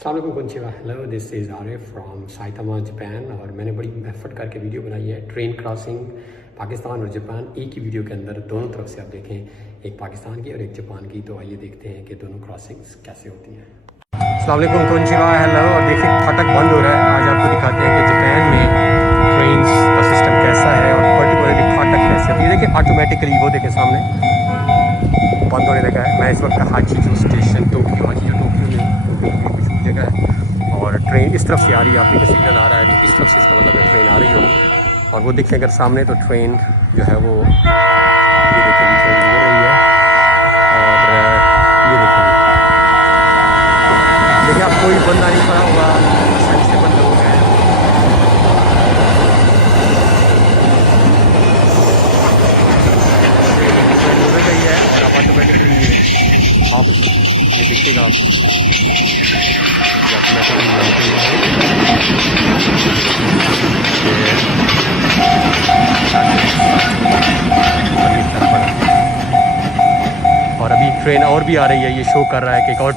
अस्सलामुअलैकुम कोंचिवा, hello, this is Arif from Saitama Japan. और मैंने बड़ी एफर्ट करके वीडियो बनाई है ट्रेन क्रॉसिंग पाकिस्तान और जापान एक ही वीडियो के अंदर। दोनों तरफ से आप देखें, एक पाकिस्तान की और एक जापान की। तो आइए देखते हैं कि दोनों क्रॉसिंग्स कैसे होती हैं। अस्सलामुअलैकुम कोंचिवा, हेलो। और देखिए फाटक बंद हो रहा है। आज आपको दिखाते हैं कि जापान में ट्रेन का सिस्टम कैसा है और पर्टिकुलरली फाटक कैसे है। ये देखिए ऑटोमेटिकली, वो देखें सामने बंद होने लगा है। मैं इस वक्त हाजीजू स्टेशन टोक्यो में जगह है और ट्रेन इस तरफ से आ रही है। आप देखिए सिग्नल आ रहा है तो इस तरफ से इसका मतलब है ट्रेन आ रही होगी। और वो देखिए अगर सामने तो ट्रेन जो है वो ये देखिए ट्रेन गुजर रही है। और ये देखिए आप कोई बंदा नहीं पड़ा हुआ, आसानी से बंद हो गया है। ट्रेन गुजर गई है और अब ऑटोमेटिकली आप ये देखिएगा और अभी ट्रेन और भी आ रही है। ये शो कर रहा है कि एक और